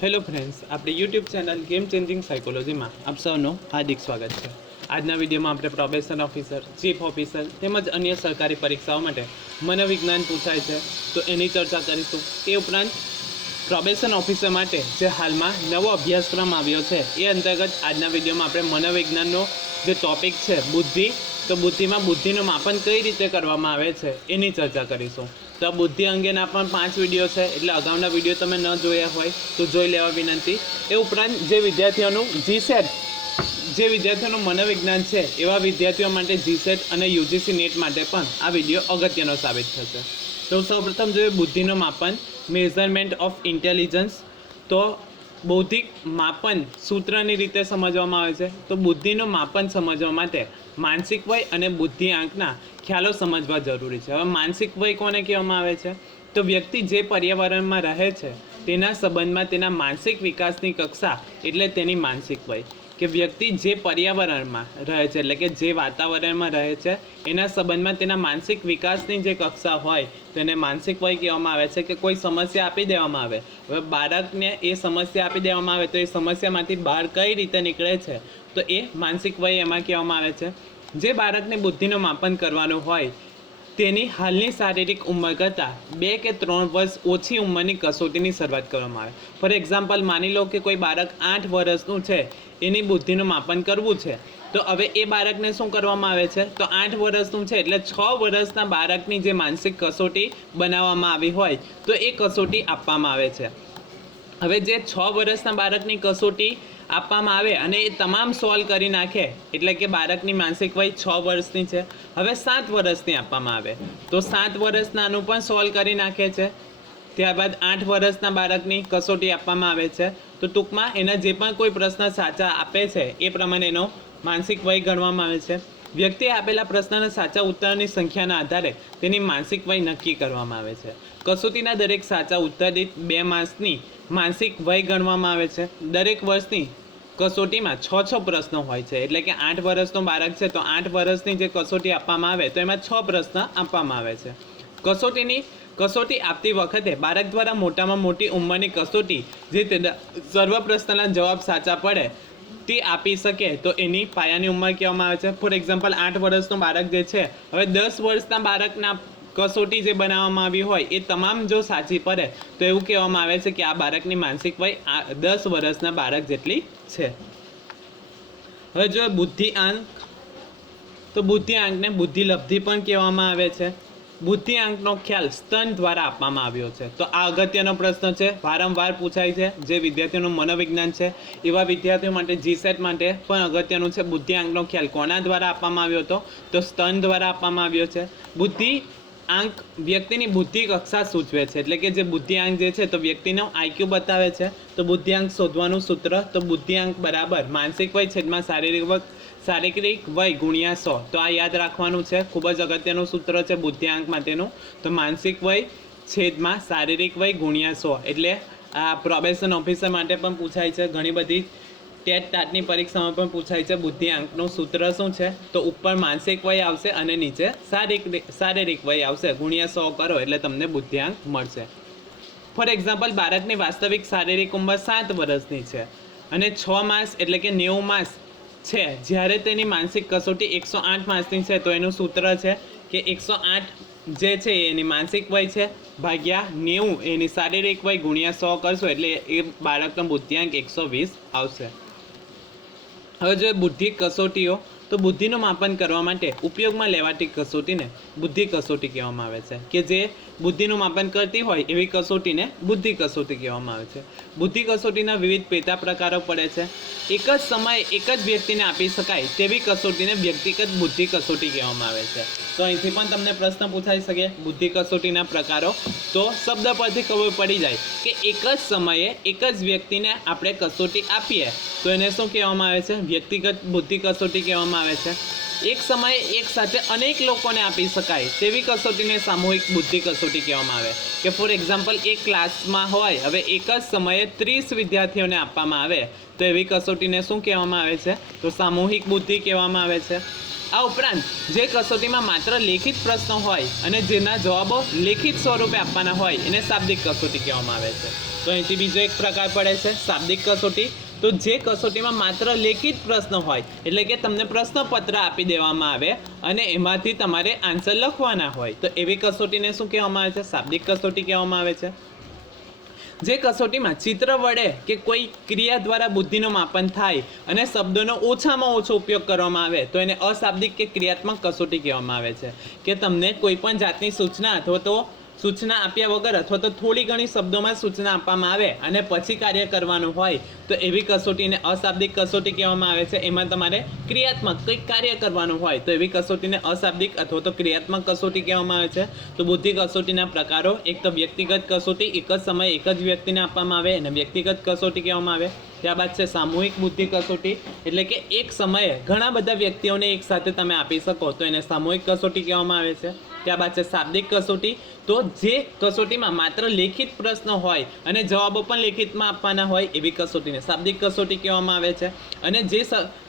Hello friends, આપણી YouTube channel game changing સાયકોલોજીમાં આપ સૌનું હાર્દિક સ્વાગત છે। આજના વિડીયોમાં આપણે પ્રોબેશન ઓફિસર, ચીફ ઓફિસર તેમજ અન્ય સરકારી પરીક્ષાઓ માટે મનોવિજ્ઞાન પૂછાય છે તો એની ચર્ચા કરીશું। એ ઉપરાંત પ્રોબેશન ઓફિસર માટે જે હાલમાં નવો અભ્યાસક્રમ આવ્યો છે એ અંતર્ગત આજના વિડીયોમાં આપણે મનોવિજ્ઞાનનો જે ટોપિક છે બુદ્ધિ, તો બુદ્ધિમાં બુદ્ધિનું માપન કઈ રીતે કરવામાં આવે છે એની ચર્ચા કરીશું। તો બુદ્ધિ અંગેના પણ 5 વિડીયો છે, એટલે અગાઉના વિડીયો તમે ન જોયા હોય તો જોઈ લેવા વિનંતી। એ ઉપરાંત જે વિદ્યાર્થીઓનું જીસેટ, જે વિદ્યાર્થીઓનું મનોવિજ્ઞાન છે એવા વિદ્યાર્થીઓ માટે જીસેટ અને યુજીસી નેટ માટે પણ આ વિડીયો અગત્યનો સાબિત થશે। તો સૌપ્રથમ જોઈએ બુદ્ધિનું માપન, મેઝરમેન્ટ ઓફ ઇન્ટેલિજન્સ। તો બૌદ્ધિક માપન સૂત્રની રીતે સમજવામાં આવે છે। તો બુદ્ધિનું માપન સમજવા માટે માનસિક વય અને બુદ્ધિઆંકના ખ્યાલો સમજવા જરૂરી છે। હવે માનસિક વય કોને કહેવામાં આવે છે? તો વ્યક્તિ જે પર્યાવરણમાં રહે છે તેના સંબંધમાં તેના માનસિક વિકાસની કક્ષા એટલે તેની માનસિક વય। કે વ્યક્તિ જે પર્યાવરણમાં રહે છે એટલે કે જે વાતાવરણમાં રહે છે એના સંબંધમાં તેના માનસિક વિકાસની જે કક્ષા હોય તેને માનસિક વય કહેવામાં આવે છે। કે કોઈ સમસ્યા આપી દેવામાં આવે, હવે બાળકને એ સમસ્યા આપી દેવામાં આવે તો એ સમસ્યામાંથી બહાર કઈ રીતે નીકળે છે તો એ માનસિક વય એમાં કહેવામાં આવે છે। જે બાળકની બુદ્ધિનું માપન કરવાનું હોય તેની હાલની શારીરિક ઉંમર કરતાં 2 કે 3 વર્ષ ઓછી ઉંમરની કસોટીની શરૂઆત કરવામાં આવે। ફોર એક્ઝામ્પલ, માની લો કે કોઈ બાળક 8 વર્ષનું છે, એની બુદ્ધિનું માપન કરવું છે તો હવે એ બાળકને શું કરવામાં આવે છે? તો 8 વર્ષનું છે એટલે 6 વર્ષના બાળકની જે માનસિક કસોટી બનાવવામાં આવી હોય તો એ કસોટી આપવામાં આવે છે। હવે જે 6 વર્ષના બાળકની કસોટી આપવામાં આવે અને એ તમામ સોલ્વ કરી નાખે એટલે કે બાળકની માનસિક વય 6 વર્ષની છે, હવે 7 વર્ષની આપવામાં આવે તો 7 વર્ષનાનું પણ સોલ્વ કરી નાખે છે। ત્યારબાદ 8 વર્ષના બાળકની કસોટી આપવામાં આવે છે તો ટૂંકમાં એના જે પણ કોઈ પ્રશ્ન સાચા આપે છે એ પ્રમાણે એનો માનસિક વય ગણવામાં આવે છે। વ્યક્તિએ આપેલા પ્રશ્નના સાચા ઉત્તરની સંખ્યાના આધારે તેની માનસિક વય નક્કી કરવામાં આવે છે। કસોટીના દરેક સાચા ઉત્તર દીઠ 2 માસની માનસિક વય ગણવામાં આવે છે। દરેક વર્ષની કસોટીમાં 6 પ્રશ્નો હોય છે, એટલે કે 8 વર્ષનું બાળક છે તો 8 વર્ષની જે કસોટી આપવામાં આવે તો એમાં 6 પ્રશ્ન આપવામાં આવે છે। કસોટી આપતી વખતે બાળક દ્વારા મોટામાં મોટી ઉંમરની કસોટી જે તેના સર્વ પ્રશ્નના જવાબ સાચા પડે તે આપી શકે તો એની પાયાની ઉંમર કહેવામાં આવે છે। ફોર એક્ઝામ્પલ, 8 વર્ષનું બાળક જે છે, હવે 10 વર્ષના બાળકના કસોટી જે બનાવવામાં આવી હોય એ તમામ જો સાચી પડે તો એવું કહેવામાં આવે છે કે આ બાળકની માનસિક વય 10 વર્ષના બાળક જેટલી છે। હવે જો બુદ્ધિઆંક, તો બુદ્ધિઆંકને બુદ્ધિલબ્ધિ પણ કહેવામાં આવે છે। બુદ્ધિઆંકનો ખ્યાલ સ્તન દ્વારા આપવામાં આવ્યો છે। તો આ અગત્યનો પ્રશ્ન છે, વારંવાર પૂછાય છે। જે વિદ્યાર્થીઓનું મનોવિજ્ઞાન છે એવા વિદ્યાર્થીઓ માટે જીસેટ માટે પણ અગત્યનું છે। બુદ્ધિઆંકનો ખ્યાલ કોના દ્વારા આપવામાં આવ્યો હતો? તો સ્તન દ્વારા આપવામાં આવ્યો છે। બુદ્ધિઆંક વ્યક્તિની બુદ્ધિ કક્ષા સૂચવે છે, એટલે કે જે બુદ્ધિઆંક જે છે તો વ્યક્તિનો IQ બતાવે છે। તો બુદ્ધિઆંક શોધવાનું સૂત્ર, તો બુદ્ધિઆંક બરાબર માનસિક વય છેદમાં શારીરિક વય ગુણ્યા 100। તો આ યાદ રાખવાનું છે, ખૂબ જ અગત્યનું સૂત્ર છે બુદ્ધિઆંક માટેનું। તો માનસિક વય છેદમાં શારીરિક વય ગુણ્યા 100, એટલે આ પ્રોબેશન ઓફિસર માટે પણ પૂછાય છે, ઘણી બધી ટાટની પરીક્ષામાં પણ પૂછાય છે। બુદ્ધિઆંકનું સૂત્ર શું છે? તો ઉપર માનસિક વય આવશે અને નીચે શારીરિક વય આવશે, ગુણ્યા 100 કરો એટલે તમને બુદ્ધિઆંક મળશે। ફોર એક્ઝામ્પલ, બાળકની વાસ્તવિક શારીરિક ઉંમર 7 વર્ષની છે અને 6 માસ એટલે કે 90 માસ છે, જ્યારે તેની માનસિક કસોટી 108 માસની છે તો એનું સૂત્ર છે કે 108 જે છે એની માનસિક વય છે ભાગ્યા 90 એની શારીરિક વય ગુણ્યા 100 કરશો એટલે એ બાળકનો બુદ્ધિઆંક 120 આવશે। હવે જો બુદ્ધિ કસોટીઓ, તો બુદ્ધિનું માપન કરવા માટે ઉપયોગમાં લેવાતી કસોટીને બુદ્ધિ કસોટી કહેવામાં આવે છે। કે જે બુદ્ધિનું માપન કરતી હોય એવી કસોટીને બુદ્ધિ કસોટી કહેવામાં આવે છે। બુદ્ધિ કસોટીના વિવિધ પેટા પ્રકારો પડે છે। એક જ સમયે એક જ વ્યક્તિને આપી શકાય તેવી કસોટીને વ્યક્તિગત બુદ્ધિ કસોટી કહેવામાં આવે છે। તો અહીંથી પણ તમને પ્રશ્ન પૂછાઈ શકે બુદ્ધિ કસોટીના પ્રકારો, તો શબ્દ પરથી ખબર પડી જાય કે એક જ સમયે એક જ વ્યક્તિને આપણે કસોટી આપીએ તો એને શું કહેવામાં આવે છે? વ્યક્તિગત બુદ્ધિ કસોટી કહેવામાં આવે છે। એક સમયે એક સાથે અનેક લોકોને આપી શકાય તેવી કસોટીને સામૂહિક બુદ્ધિ કસોટી કહેવામાં આવે। કે ફોર એક્ઝામ્પલ, એક ક્લાસમાં હોય, હવે એક જ સમયે 30 વિદ્યાર્થીઓને આપવામાં આવે તો એવી કસોટીને શું કહેવામાં આવે છે? તો સામૂહિક બુદ્ધિ કહેવામાં આવે છે। આ ઉપરાંત જે કસોટીમાં માત્ર લેખિત પ્રશ્નો હોય અને જેના જવાબો લેખિત સ્વરૂપે આપવાના હોય એને શાબ્દિક કસોટી કહેવામાં આવે છે। તો અહીંથી બીજો એક પ્રકાર પડે છે શાબ્દિક કસોટી. તો જે કસોટીમાં માત્ર લેખિત પ્રશ્ન હોય, એટલે કે તમને પ્રશ્નપત્ર આપી દેવામાં આવે અને એમાંથી તમારે આન્સર લખવાના હોય, તો એવી કસોટીને શું કહેવામાં આવે છે? શાબ્દિક કસોટી કહેવામાં આવે છે. જે કસોટીમાં ચિત્ર વડે કે કોઈ ક્રિયા દ્વારા બુદ્ધિનું માપન થાય અને શબ્દોનો ઓછામાં ઓછો ઉપયોગ કરવામાં આવે તો એને અશાબ્દિક કે ક્રિયાત્મક કસોટી કહેવામાં આવે છે. કે તમને કોઈ પણ જાતની સૂચના અથવા તો સૂચના આપ્યા વગર અથવા તો થોડી ઘણી શબ્દોમાં સૂચના આપવામાં આવે અને પછી કાર્ય કરવાનું હોય તો એવી કસોટીને અશાબ્દિક કસોટી કહેવામાં આવે છે. એમાં તમારે ક્રિયાત્મક કંઈક કાર્ય કરવાનું હોય તો એવી કસોટીને અશાબ્દિક અથવા તો ક્રિયાત્મક કસોટી કહેવામાં આવે છે. તો બુદ્ધિ કસોટીના પ્રકારો: એક તો વ્યક્તિગત કસોટી, એક જ સમયે એક જ વ્યક્તિને આપવામાં આવે અને વ્યક્તિગત કસોટી કહેવામાં આવે. ત્યારબાદ છે સામૂહિક બુદ્ધિ કસોટી, એટલે કે એક સમયે ઘણા બધા વ્યક્તિઓને એક સાથે તમે આપી શકો તો એને સામૂહિક કસોટી કહેવામાં આવે છે. ત્યારબાદ છે શાબ્દિક કસોટી. તો જે કસોટીમાં માત્ર લેખિત પ્રશ્ન હોય અને જવાબો પણ લેખિતમાં આપવાના હોય એવી કસોટીને શાબ્દિક કસોટી કહેવામાં આવે છે. અને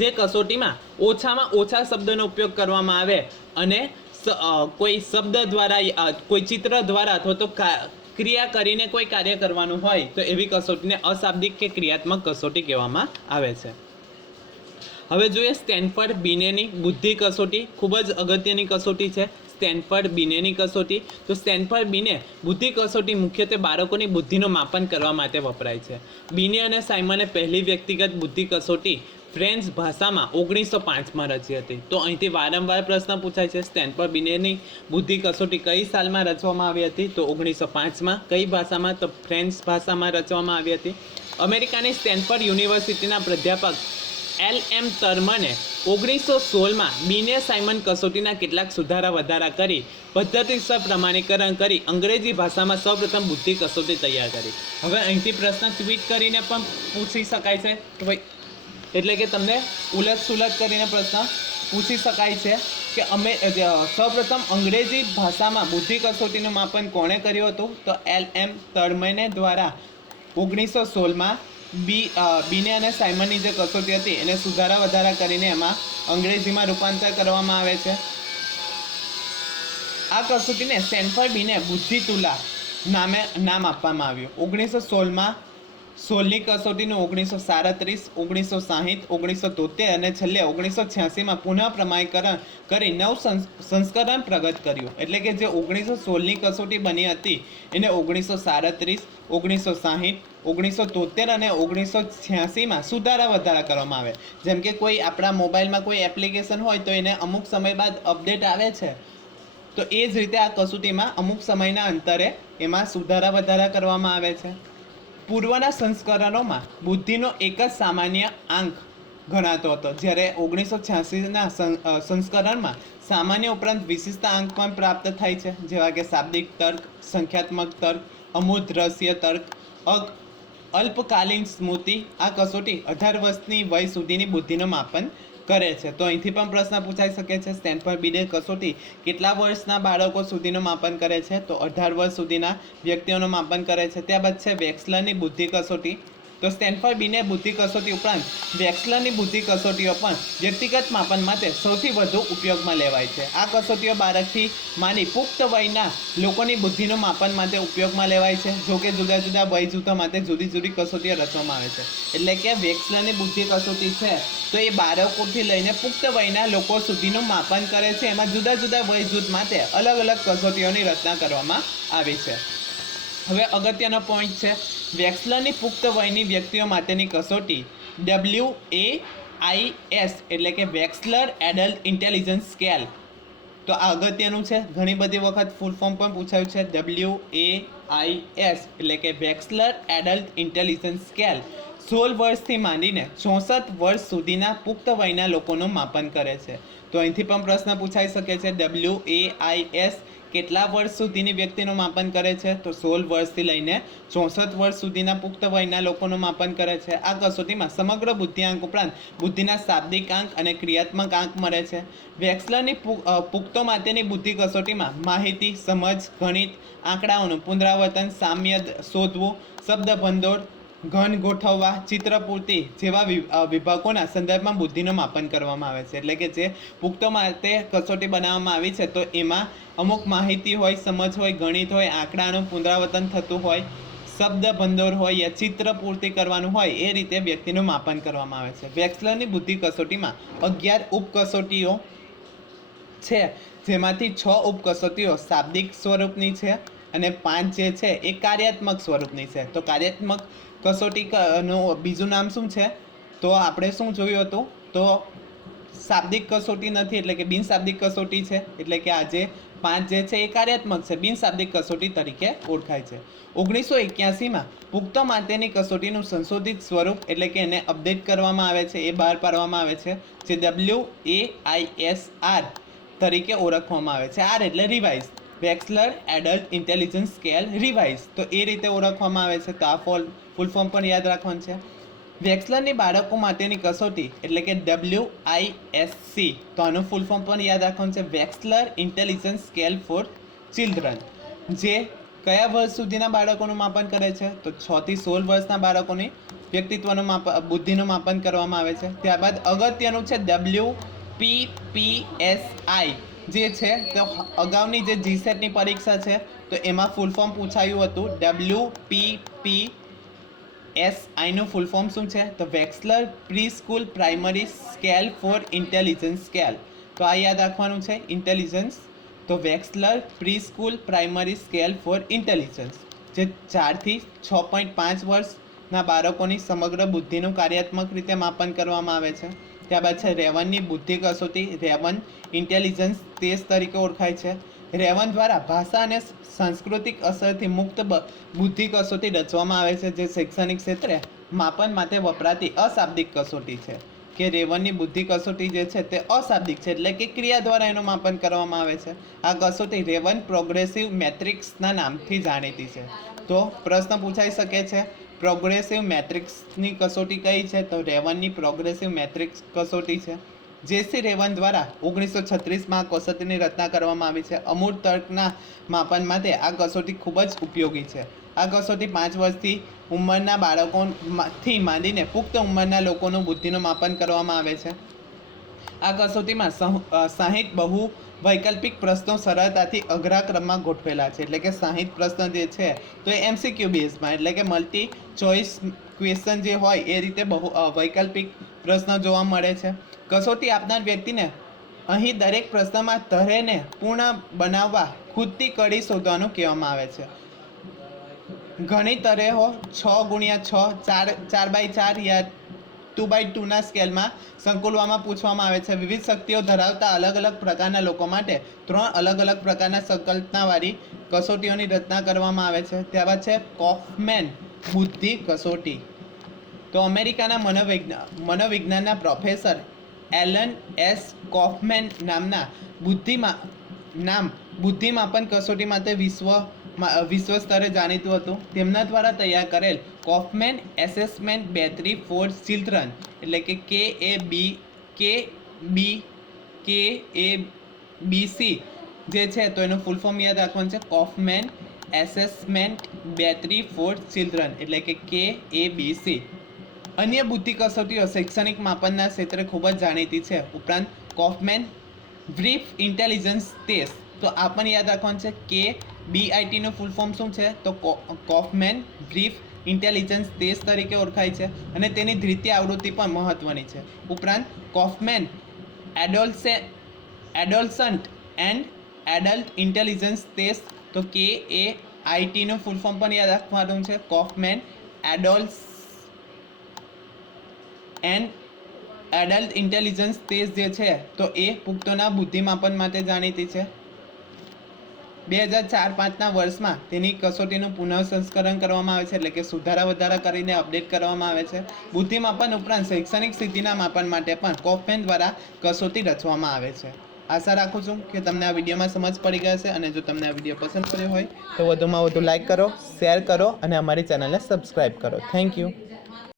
જે કસોટીમાં ઓછામાં ઓછા શબ્દોનો ઉપયોગ કરવામાં આવે અને કોઈ શબ્દ દ્વારા, કોઈ ચિત્ર દ્વારા અથવા તો ક્રિયા કરીને કોઈ કાર્ય કરવાનું હોય તો એવી કસોટીને અશાબ્દિક કે ક્રિયાત્મક કસોટી કહેવામાં આવે છે. હવે જોઈએ સ્ટેનફર્ડ બિનેની બુદ્ધિ કસોટી. ખૂબ જ અગત્યની કસોટી છે સ્ટેનફર્ડ બિનેની કસોટી. તો સ્ટેનફર્ડ બિને બુદ્ધિ કસોટી મુખ્યત્વે બાળકોની બુદ્ધિનું માપન કરવા માટે વપરાય છે. બિને અને સાયમને પહેલી વ્યક્તિગત બુદ્ધિ કસોટી ફ્રેન્ચ ભાષામાં 1905માં રચી હતી. તો અહીંથી વારંવાર પ્રશ્ન પૂછાય છે સ્ટેનફર્ડ બિનેની બુદ્ધિ કસોટી કઈ સાલમાં રચવામાં આવી હતી? તો 1905માં. કઈ ભાષામાં? તો ફ્રેન્ચ ભાષામાં રચવામાં આવી હતી. અમેરિકાની સ્ટેનફર્ડ યુનિવર્સિટીના પ્રાધ્યાપક LM તર્મને 1916માં બિને સાયમન કસોટીના કેટલાક સુધારા વધારા કરી પદ્ધતિસર પ્રમાણીકરણ કરી અંગ્રેજી ભાષામાં સૌપ્રથમ બુદ્ધિ કસોટી તૈયાર કરી. હવે અહીંથી પ્રશ્ન ટ્વીટ કરીને પણ પૂછી શકાય છે કે ભાઈ, એટલે કે તમને ઉલટ સુલટ કરીને પ્રશ્ન પૂછી શકાય છે કે અમે સૌપ્રથમ અંગ્રેજી ભાષામાં બુદ્ધિ કસોટીનું માપન કોણે કર્યું હતું? તો LM તર્મને દ્વારા 1916માં બિને અને સાયમનની જે કસોટી હતી એને સુધારા વધારા કરીને એમાં અંગ્રેજીમાં રૂપાંતર કરવામાં આવે છે. આ કસોટીને સ્ટેનફર્ડ બિને બુદ્ધિ તુલા નામ આપવામાં આવ્યું. 1916માં 16ની કસોટીનું 1937, 1960, 1973 અને છેલ્લે 1986માં પુનઃ પ્રમાણીકરણ કરી સંસ્કરણ પ્રગટ કર્યું. એટલે કે જે 1916ની કસોટી બની હતી એને 1937, 1960, 1973 અને 1986માં સુધારા વધારા કરવામાં આવે. જેમ કે કોઈ આપણા મોબાઈલમાં કોઈ એપ્લિકેશન હોય તો એને અમુક સમય બાદ અપડેટ આવે છે, તો એ જ રીતે આ કસોટીમાં અમુક સમયના અંતરે એમાં સુધારા વધારા કરવામાં આવે છે. પૂર્વના સંસ્કરણોમાં બુદ્ધિનો એક જ સામાન્ય આંક ગણાતો હતો, જ્યારે 1986ના સંસ્કરણમાં સામાન્ય ઉપરાંત વિશિષ્ટ આંક પણ પ્રાપ્ત થાય છે, જેવા કે શાબ્દિક તર્ક, સંખ્યાત્મક તર્ક, અમૂર્ત દ્રશ્ય તર્ક, અલ્પકાલીન સ્મૃતિ. આ કસોટી 18 વર્ષની વય સુધીની બુદ્ધિનું માપન કરે છે. તો અહીંથી પણ પ્રશ્ન પૂછાઈ શકે છે સ્ટેનફર્ડ બિને કસોટી કેટલા વર્ષના બાળકો સુધીનું માપન કરે છે? તો 18 વર્ષ સુધીના વ્યક્તિઓનું માપન કરે છે. ત્યારબાદ છે વેક્સલરની બુદ્ધિ કસોટી. તો સ્ટેનફર્ડ બિને બુદ્ધિ કસોટી ઉપરાંત વેક્સલરની બુદ્ધિ કસોટીઓ પણ વ્યક્તિગત માપન માટે સૌથી વધુ ઉપયોગમાં લેવાય છે. આ કસોટીઓ બાળકથી માની પુખ્ત વયના લોકોની બુદ્ધિનું માપન માટે ઉપયોગમાં લેવાય છે. જોકે જુદા જુદા વય જૂથો માટે જુદી જુદી કસોટીઓ રચવામાં આવે છે. એટલે કે વેક્સલરની બુદ્ધિ કસોટી છે તો એ બાળકોથી લઈને પુખ્ત વયના લોકો સુધીનું માપન કરે છે. એમાં જુદા જુદા વય જૂથ માટે અલગ અલગ કસોટીઓની રચના કરવામાં આવી છે. હવે અગત્યનો પોઈન્ટ છે વેક્સલરની પુખ્ત વયની વ્યક્તિઓ માટેની કસોટી WAIS, એટલે કે વેક્સલર એડલ્ટ ઇન્ટેલિજન્સ સ્કેલ. તો આ અગત્યનું છે, ઘણી બધી વખત ફૂલ ફોર્મ પણ પૂછાયું છે. WAIS એટલે કે વેક્સલર એડલ્ટ ઇન્ટેલિજન્સ સ્કેલ 16 વર્ષથી માંડીને 64 વર્ષ સુધીના પુખ્ત વયના લોકોનું માપન કરે છે. તો અહીંથી પણ પ્રશ્ન પૂછાઈ શકે છે WAIS કેટલા વર્ષ સુધીની વ્યક્તિનું માપન કરે છે? તો 16 વર્ષથી લઈને 64 વર્ષ સુધીના પુખ્ત વયના લોકોનું માપન કરે છે. આ કસોટીમાં સમગ્ર બુદ્ધિઆંક ઉપરાંત બુદ્ધિના શાબ્દિક આંક અને ક્રિયાત્મક આંક મળે છે. વેક્સલરની પુખ્તો માટેની બુદ્ધિ કસોટીમાં માહિતી, સમજ, ગણિત, આંકડાઓનું પુનરાવર્તન, સામ્ય શોધવું, શબ્દ ભંડોળ, ઘન ગોઠવવા, ચિત્રપૂર્તિ જેવા વિભાગોના સંદર્ભમાં બુદ્ધિનું માપન કરવામાં આવે છે. એટલે કે જે પુખ્તો માટે કસોટી બનાવવામાં આવી છે તો એમાં અમુક માહિતી હોય, સમજ હોય, ગણિત હોય, આંકડાનું પુનરાવર્તન થતું હોય, શબ્દ ભંડોળ હોય યા ચિત્ર પૂર્તિ કરવાનું હોય એ રીતે વ્યક્તિનું માપન કરવામાં આવે છે. વેક્સલરની બુદ્ધિ કસોટીમાં 11 ઉપકસોટીઓ છે, જેમાંથી 6 ઉપકસોટીઓ શાબ્દિક સ્વરૂપની છે અને 5 જે છે એ કાર્યાત્મક સ્વરૂપની છે. તો કાર્યાત્મક કસોટીનું બીજું નામ શું છે? તો આપણે શું જોયું હતું? તો શાબ્દિક કસોટી નથી, એટલે કે બિનશાબ્દિક કસોટી છે. એટલે કે આજે 5 જે છે એ કાર્યાત્મક છે, બિનશાબ્દિક કસોટી તરીકે ઓળખાય છે. 1981માં પુખ્ત માટેની કસોટીનું સંશોધિત સ્વરૂપ એટલે કે એને અપડેટ કરવામાં આવે છે, એ બહાર પાડવામાં આવે છે, જે WAISR તરીકે ઓળખવામાં આવે છે. આર એટલે revise, Wechsler adult intelligence scale revise, તો એ રીતે ઓળખવામાં આવે છે. તો આ ફૂલ ફોર્મ પણ યાદ રાખવાનું છે. વેક્સલરની બાળકો માટેની કસોટી એટલે કે WISC, તો આનું ફૂલ ફોર્મ પણ યાદ રાખવાનું છે, વેક્સલર ઇન્ટેલિજન્સ સ્કેલ ફોર ચિલ્ડ્રન, જે કયા વર્ષ સુધીના બાળકોનું માપન કરે છે? તો 6 થી 16 વર્ષના બાળકોની વ્યક્તિત્વનું બુદ્ધિનું માપન કરવામાં આવે છે. ત્યારબાદ અગત્યનું છે WPPSI, જે છે તો અગાઉની જે જીસેટની પરીક્ષા છે તો એમાં ફૂલ ફોર્મ પૂછાયું હતું. WPPSI નું ફૂલ ફોર્મ શું છે? તો Wechsler preschool primary scale for intelligence scale. તો આ યાદ રાખવાનું છે, ઇન્ટેલિજન્સ. તો Wechsler preschool primary scale for intelligence, જે 4 થી 6.5 વર્ષના બાળકોની સમગ્ર બુદ્ધિનું કાર્યાત્મક રીતે માપન કરવામાં આવે છે. ત્યારબાદ છે રેવનની બુદ્ધિ કસોટી, રેવન ઇન્ટેલિજન્સ ટેસ્ટ તરીકે ઓળખાય છે. રેવન દ્વારા ભાષા અને સાંસ્કૃતિક અસરથી મુક્ત બુદ્ધિ કસોટી રચવામાં આવે છે, જે શૈક્ષણિક ક્ષેત્રે માપન માટે વપરાતી અશાબ્દિક કસોટી છે. કે રેવનની બુદ્ધિ કસોટી જે છે તે અશાબ્દિક છે, એટલે કે ક્રિયા દ્વારા એનું માપન કરવામાં આવે છે. આ કસોટી રેવન પ્રોગ્રેસિવ મેટ્રિક્સના નામથી જાણીતી છે. તો પ્રશ્ન પૂછાઈ શકે છે, પ્રોગ્રેસિવ મેટ્રિક્સની કસોટી કઈ છે? તો રેવનની પ્રોગ્રેસિવ મેટ્રિક્સ કસોટી છે. જેસી રેવન દ્વારા 1936માં આ કસોટીની રચના કરવામાં આવી છે. અમૂર્ત તર્કના માપન માટે આ કસોટી ખૂબ જ ઉપયોગી છે. આ કસોટી 5 વર્ષથી ઉંમરના બાળકોથી માંડીને પુખ્ત ઉંમરના લોકોનું બુદ્ધિનું માપન કરવામાં આવે છે. આ કસોટીમાં 60 બહુ વૈકલ્પિક પ્રશ્નો સરળતાથી અઘરા ક્રમમાં ગોઠવેલા છે. એટલે કે 60 પ્રશ્ન જે છે તો એ MCQ બેઝમાં, એટલે કે મલ્ટી ચોઇસ ક્વેશ્ચન જે હોય એ રીતે બહુ વૈકલ્પિક પ્રશ્નો જોવા મળે છે. કસોટી આપનાર વ્યક્તિને અહીં દરેક પ્રશ્નમાં તહેને પૂર્ણ બનાવવા ખુદથી કડી શોધવાનું કહેવામાં આવે છે. ઘણી તરેહો 6x6, 4x4 યા 2x2ના સ્કેલમાં સંકુલવામાં પૂછવામાં આવે છે. વિવિધ શક્તિઓ ધરાવતા અલગ અલગ પ્રકારના લોકો માટે 3 અલગ અલગ પ્રકારના સંકલ્પનાવાળી કસોટીઓની રચના કરવામાં આવે છે. ત્યારબાદ છે કોફમેન બુદ્ધિ કસોટી. તો અમેરિકાના મનોવિજ્ઞાનના પ્રોફેસર એલન એસ કોફમેન નામના બુદ્ધિમાપન કસોટી માટે વિશ્વ સ્તરે જાણીતું હતું. તેમના દ્વારા તૈયાર કરેલ કોફમેન એસેસમેન્ટ બેટરી ફોર ચિલ્ડ્રન, એટલે કે KABC જે છે તો એનું ફૂલ ફોર્મ યાદ રાખવાનું છે, કોફમેન એસેસમેન્ટ બેટરી ફોર ચિલ્ડ્રન, એટલે કે KABC. અન્ય બુદ્ધિ કસોટીઓ શૈક્ષણિક માપનના ક્ષેત્રે ખૂબ જ જાણીતી છે. ઉપરાંત કોફમેન બ્રીફ ઇન્ટેલિજન્સ ટેસ્ટ, તો આ પણ યાદ રાખવાનું છે. KBIT નું ફૂલ ફોર્મ શું છે? તો કોફમેન બ્રીફ ઇન્ટેલિજન્સ ટેસ્ટ તરીકે ઓળખાય છે અને તેની દ્વિતીય આવૃત્તિ પણ મહત્વની છે. ઉપરાંત કોફમેન એડોલસન્ટ એન્ડ એડલ્ટ ઇન્ટેલિજન્સ ટેસ્ટ, તો KAIT નું ફૂલ ફોર્મ પણ યાદ રાખવાનું છે, કોફમેન એન્ડ એડલ્ટ ઇન્ટેલિજન્સ ટેસ્ટ જે છે તો એ પુખ્તોના બુદ્ધિમાપન માટે જાણીતી છે. 2004-05ના વર્ષમાં તેની કસોટીનું પુનઃસંસ્કરણ કરવામાં આવે છે, એટલે કે સુધારા વધારા કરીને અપડેટ કરવામાં આવે છે. બુદ્ધિમાપન ઉપરાંત શૈક્ષણિક સિદ્ધિના માપન માટે પણ કોફમેન દ્વારા કસોટી રચવામાં આવે છે. આશા રાખું છું કે તમને આ વિડીયોમાં સમજ પડી ગઈ હશે, અને જો તમને આ વિડીયો પસંદ પડ્યો હોય તો વધુમાં વધુ લાઇક કરો, શેર કરો અને અમારી ચેનલને સબસ્ક્રાઈબ કરો. Thank you.